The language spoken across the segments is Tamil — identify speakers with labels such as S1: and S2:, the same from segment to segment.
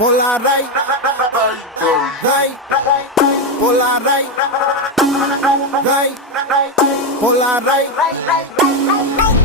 S1: Pola rai, rai, pola rai, rai,
S2: pola rai.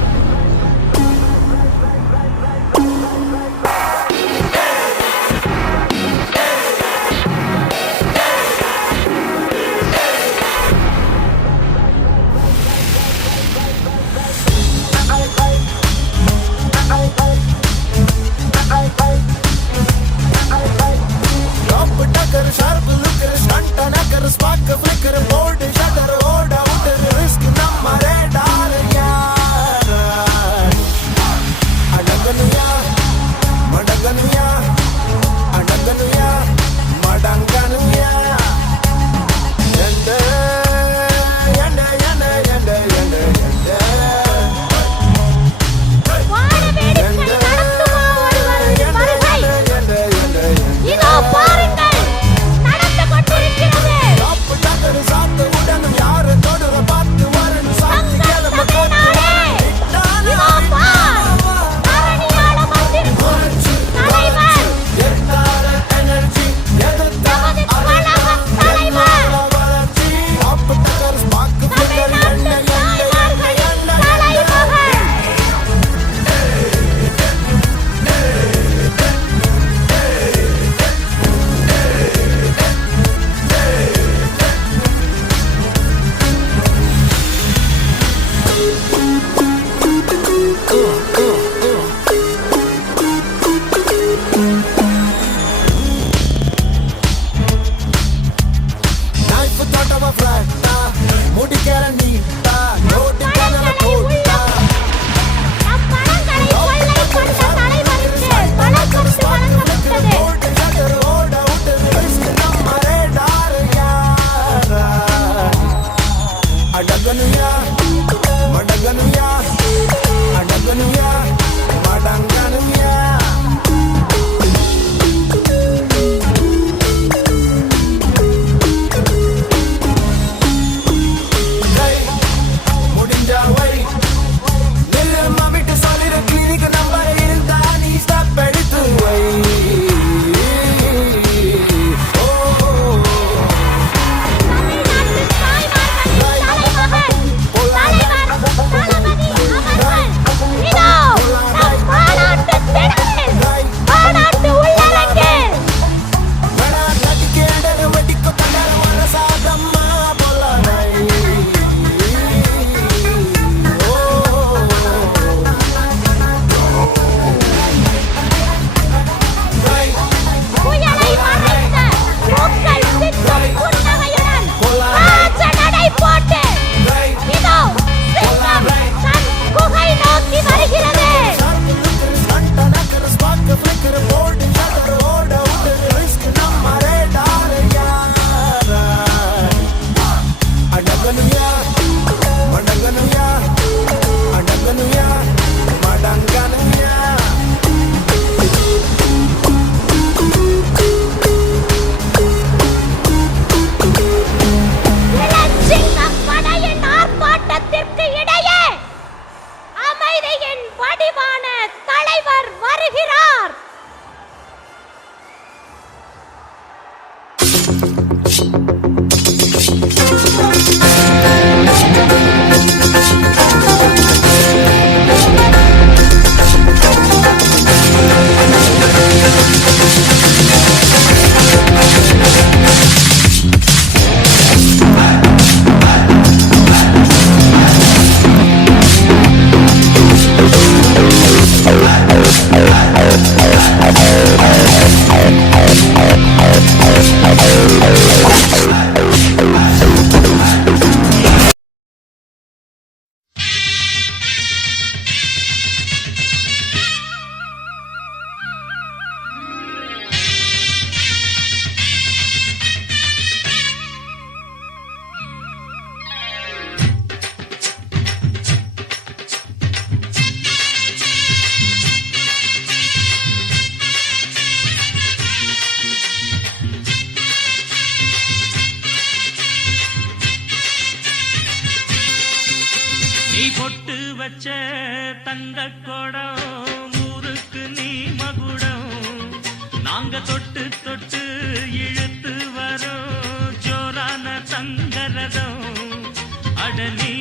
S2: வச்ச தந்த கொடம் ஊருக்கு நீ மகுடம். நாங்க தொட்டு தொட்டு இழுத்து வரோம் ஜோரான தங்கரதம் அட நீ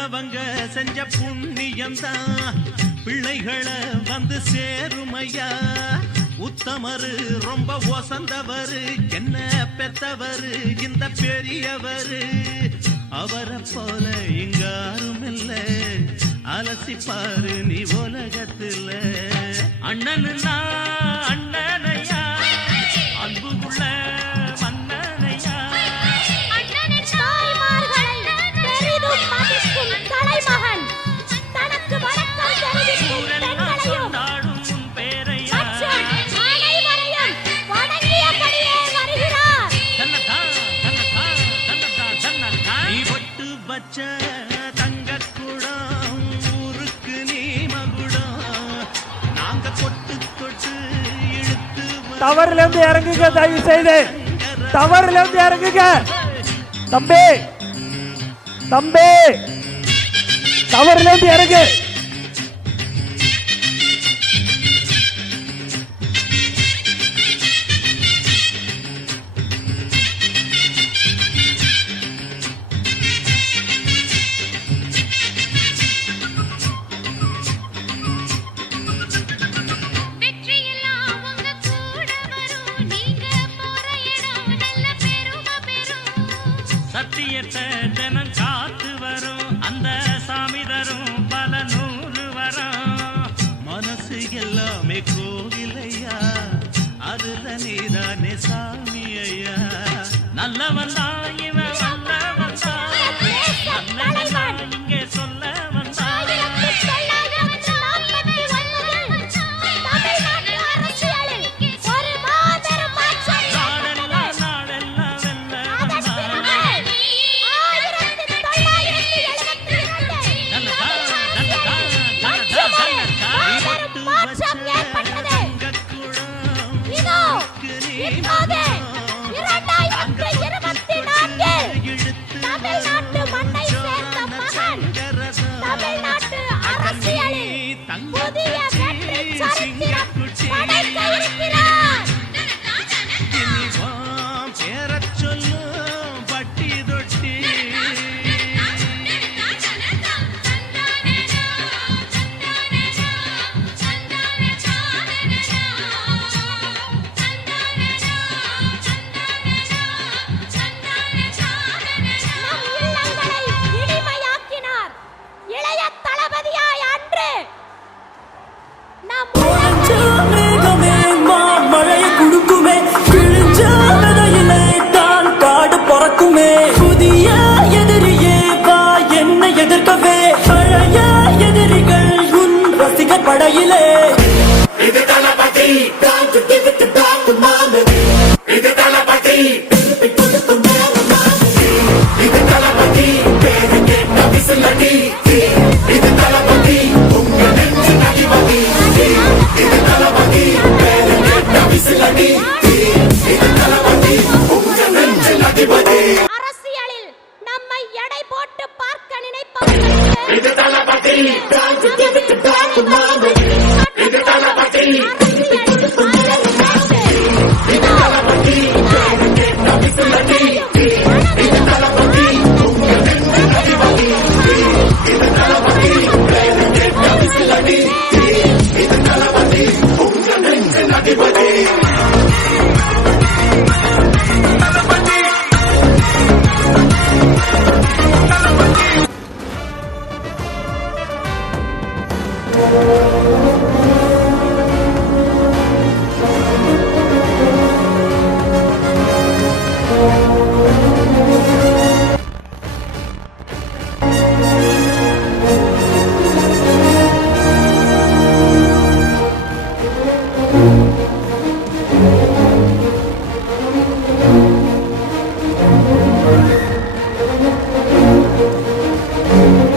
S2: பெத்தவங்க செஞ்ச புண்ணியம்தான். பிள்ளைகளை வந்து சேருமையா? உத்தமரு ரொம்ப ஒசந்தவரு. என்ன பெத்தவரு? இந்த பெரியவரு. அவரை போல இங்க யாரும் அலசிப்பாரு நீ உலகத்துல. அண்ணன் வச்ச தங்கக் ஊருக்கு நீ மகுடம். நாங்க தொட்டு தொட்டு இழுத்து வ-
S3: இருந்து இறங்குங்க தயவு செய்து டவர்ல இருந்து இறங்குங்க. தம்பி. தம்பி. டவர்ல இருந்து இறங்கு.
S2: சத்தியத்தை தினம் காத்து வரும். அந்த சாமி தரும் பல நூறு வரும். மனசு எல்லாமே கோவிலையா? அதுல நீதானே சாமி ஐயா நல்லவன் தான்
S4: இளைய தளபதியாய் அன்று
S5: baby, dale a partir. Time to give it to back, mama.